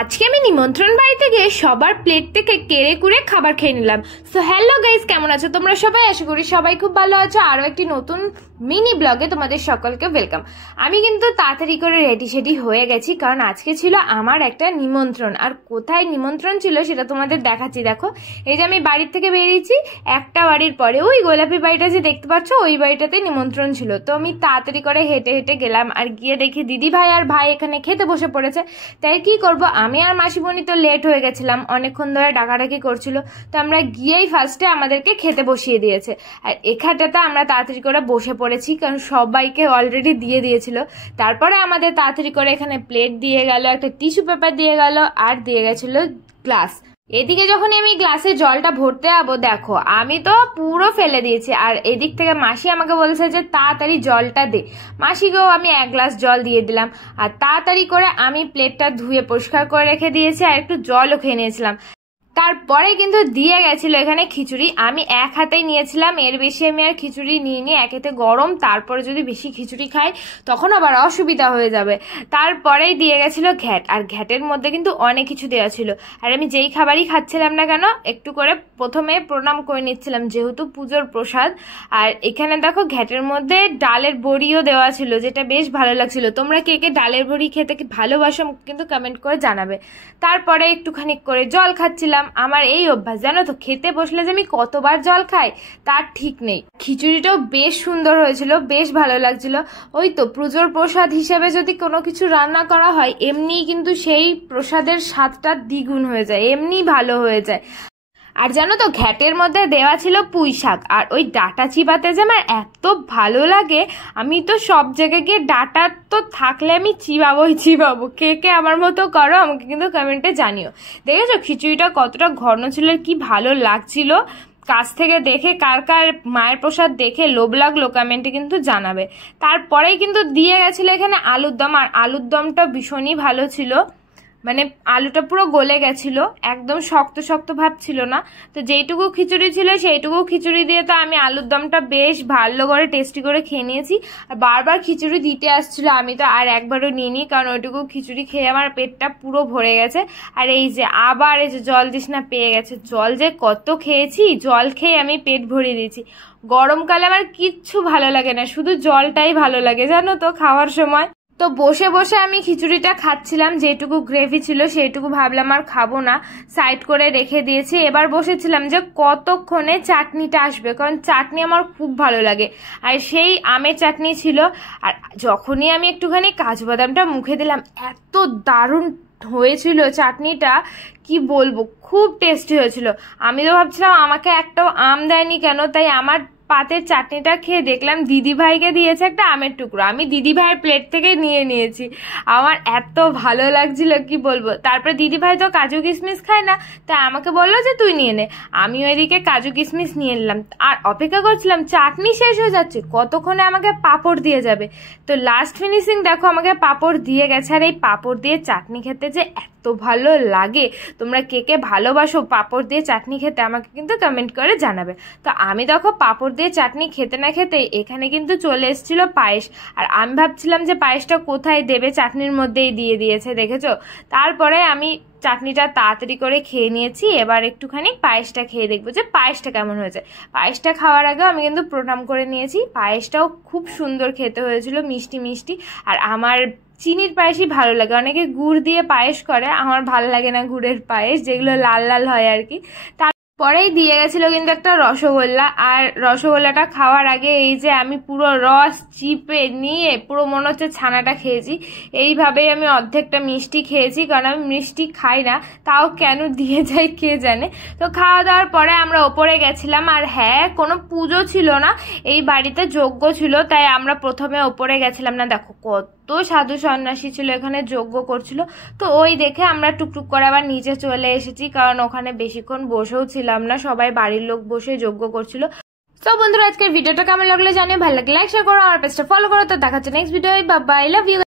আজকে আমি নিমন্ত্রণ বাড়িতে গিয়ে সবার প্লেট থেকে কেড়ে কুড়ে খাবার খেয়ে নিলাম। সো হ্যালো গাইস, কেমন আছো তোমরা সবাই? আশা করি সবাই খুব ভালো আছো। আরো একটি নতুন মিনি ব্লগে তোমাদের সকলকে ওয়েলকাম। আমি কিন্তু তাড়াতাড়ি করে রেডি হয়ে গেছি, কারণ আজকে ছিল আমার একটা নিমন্ত্রণ। আর কোথায় নিমন্ত্রণ ছিল সেটা তোমাদের দেখাচ্ছি। দেখো, এই যে আমি বাড়ির থেকে বেরিয়েছি, একটা বাড়ির পরে ওই গোলাপি বাড়িটা যে দেখতে পাচ্ছ, ওই বাড়িটাতে নিমন্ত্রণ ছিল। তো আমি তাড়াতাড়ি করে হেঁটে হেঁটে গেলাম, আর গিয়ে দেখি দিদি ভাই আর ভাই এখানে খেতে বসে পড়েছে। তাই কি করব, আমি আর মাসিমণি তো লেট হয়ে গেছিলাম, অনেকক্ষণ ধরে ডাকাডাকি করছিল। তো আমরা গিয়েই ফার্স্টে আমাদেরকে খেতে বসিয়ে দিয়েছে। আর এখানটাতে আমরা তাড়াতাড়ি করে বসে পড়েছি, কারণ সবাইকে অলরেডি দিয়ে দিয়েছিল। তারপরে আমাদের তাড়াতাড়ি করে এখানে প্লেট দিয়ে গেল, একটা টিস্যু পেপার দিয়ে গেল, আর দিয়ে গেছিল গ্লাস। এদিকে যখন আমি গ্লাসে জলটা ভরতে যাবো, দেখো আমি তো পুরো ফেলে দিয়েছি। আর এদিক থেকে মাসি আমাকে বলছে যে তাড়াতাড়ি জলটা দে। মাসিকেও আমি এক গ্লাস জল দিয়ে দিলাম, আর তাড়াতাড়ি করে আমি প্লেটটা ধুয়ে পরিষ্কার করে রেখে দিয়েছি, আর একটু জলও খেয়ে নিয়েছিলাম। তারপরে কিন্তু দিয়ে গেছিল এখানে খিচুড়ি। আমি এক হাতেই নিয়েছিলাম, এর বেশি আমি আর খিচুড়ি নিইনি। একেতে গরম, তারপরে যদি বেশি খিচুড়ি খাই তখন আবার অসুবিধা হয়ে যাবে। তারপরেই দিয়ে গেছিল ঘ্যাট, আর ঘ্যাটের মধ্যে কিন্তু অনেক কিছু দেওয়া ছিল। আর আমি যেই খাবারই খাচ্ছিলাম না কেন, একটু করে প্রথমে প্রণাম করে নিচ্ছিলাম, যেহেতু পুজোর প্রসাদ। আর এখানে দেখো ঘ্যাটের মধ্যে ডালের বড়িও দেওয়া ছিল, যেটা বেশ ভালো লাগছিল। তোমরা কে কে ডালের বড়ি খেতে কি ভালোবাসো কিন্তু কমেন্ট করে জানাবে। তারপরে একটুখানি করে জল খাচ্ছিলাম। আমার এই অভ্যাস, জানো তো, খেতে বসলে যে আমি কতবার জল খাই তার ঠিক নেই। খিচুড়িটাও বেশ সুন্দর হয়েছিল, বেশ ভালো লাগছিল। ওই তো পুজোর প্রসাদ হিসেবে যদি কোনো কিছু রান্না করা হয়, এমনিই কিন্তু সেই প্রসাদের স্বাদটা দ্বিগুণ হয়ে যায়, এমনি ভালো হয়ে যায়। আর জানো তো, ঘ্যাটের মধ্যে দেওয়া ছিল পুঁই শাক, আর ওই ডাটা চিবাতে যে আমার এত ভালো লাগে। আমি তো সব জায়গায় গিয়ে ডাটা তো থাকলে আমি চিবাবো। কে কে আমার মতো করো আমাকে কিন্তু কমেন্টে জানিও। দেখেছো খিচুড়িটা কতটা ঘন ছিল, কি ভালো লাগছিল। কাছ থেকে দেখে কার কার মায়ের প্রসাদ দেখে লোভ লাগলো কমেন্টে কিন্তু জানাবে। তারপরেই কিন্তু দিয়ে গেছিল এখানে আলুর দম, আর আলুর দমটা ভীষণই ভালো ছিল। মানে আলুটা পুরো গলে গেছিল, একদম শক্ত শক্ত ভাব ছিল না। তো যেইটুকু খিচুড়ি ছিল সেইটুকু খিচুড়ি দিয়ে তো আমি আলুর দমটা বেশ ভালো করে টেস্টি করে খেয়ে নিয়েছি। আর বারবার খিচুড়ি দিতে আসছিল, আমি তো আর একবারও নিইনি, কারণ ওইটুকু খিচুড়ি খেয়ে আমার পেটটা পুরো ভরে গেছে। আর এই যে আবার এই যে জল তৃষ্ণা পেয়ে গেছে, জল যে কত খেয়েছি, জল খেয়ে আমি পেট ভরিয়ে দিয়েছি। গরমকালে আমার কিচ্ছু ভালো লাগে না, শুধু জলটাই ভালো লাগে জানো তো খাওয়ার সময়। তো বসে বসে আমি খিচুড়িটা খাচ্ছিলাম, যেটুকু গ্রেভি ছিল সেইটুকু ভাবলাম আর খাবো না, সাইড করে রেখে দিয়েছি। এবার বসেছিলাম যে কতক্ষণে চাটনিটা আসবে, কারণ চাটনি আমার খুব ভালো লাগে। আর সেই আমের চাটনি ছিল। আর যখনই আমি একটুখানি কাজু বাদামটা মুখে দিলাম, এত দারুণ হয়েছিল চাটনিটা, কি বলবো, খুব টেস্টি হয়েছিল। আমি তো ভাবছিলাম আমাকে একটাও আম দেয়নি কেন, তাই আমার পাতের চাটনিটা খেয়ে দেখলাম দিদি ভাইকে দিয়েছে একটা আমের টুকরো, আমি দিদি ভাইয়ের প্লেট থেকে নিয়ে নিয়েছি। আমার এত ভালো লাগছিল কি বলবো। তারপরে দিদি ভাই তো কাজু কিশমিশ খায় না, তাই আমাকে বললো যে তুই নিয়ে নে। আমি ওইদিকে কাজু কিশমিশ নিয়ে নিলাম, আর অপেক্ষা করছিলাম চাটনি শেষ হয়ে যাচ্ছে, কতক্ষণে আমাকে পাঁপড় দিয়ে যাবে। তো লাস্ট ফিনিশিং দেখো, আমাকে পাঁপড় দিয়ে গেছে। আর এই পাঁপড় দিয়ে চাটনি খেতে যে এত ভালো লাগে, তোমরা কে কে ভালোবাসো পাঁপড় দিয়ে চাটনি খেতে আমাকে কিন্তু কমেন্ট করে জানাবে। তো আমি দেখো পাঁপড় দিয়ে চাটনি খেতে না খেতে এখানে কিন্তু চলে এসেছিল পায়েস। আর আমি ভাবছিলাম যে পায়েসটা কোথায় দেবে, চাটনির মধ্যেই দিয়ে দিয়েছে, দেখেছো। তারপরে আমি চাটনিটা তাড়াতাড়ি করে খেয়ে নিয়েছি। এবার একটুখানি পায়েসটা খেয়ে দেখবো যে পায়েসটা কেমন হয়েছে। পায়েসটা খাওয়ার আগেও আমি কিন্তু প্রণাম করে নিয়েছি। পায়েসটাও খুব সুন্দর খেতে হয়েছিল, মিষ্টি মিষ্টি। আর আমার চিনির পায়েসই ভালো লাগে, অনেকে গুড় দিয়ে পায়েস করে, আমার ভালো লাগে না গুড়ের পায়েস, যেগুলো লাল লাল হয় আর কি। পরেই দিয়ে গেছিল কিন্তু একটা রসগোল্লা। আর রসগোল্লাটা খাওয়ার আগে এই যে আমি পুরো রস চিপে নিয়ে পুরো মনে হচ্ছে ছানাটা খেয়েছি। এইভাবেই আমি অর্ধেকটা মিষ্টি খেয়েছি, কারণ আমি মিষ্টি খাই না, তাও কেন দিয়ে যাই কে জানে। তো খাওয়া দাওয়ার পরে আমরা ওপরে গেছিলাম। আর হ্যাঁ, কোনো পুজো ছিল না, এই বাড়িতে যজ্ঞ ছিল, তাই আমরা প্রথমে ওপরে গেছিলাম না। দেখো কত সাধু সন্ন্যাসী ছিল এখানে, যজ্ঞ করছিল। তো ওই দেখে আমরা টুকটুক করে আবার নিচে চলে এসেছি, কারণ ওখানে বেশিক্ষণ বসেও ছিলাম না, সবাই বাড়ির লোক বসে যজ্ঞ করছিল। তো বন্ধুরা, আজকের ভিডিওটা কেমন লাগলো জানিও, ভালো লাগলে লাইক শেয়ার করো, আমার পেজটা ফলো করো। তো দেখা হচ্ছে next video. Bye bye, love you.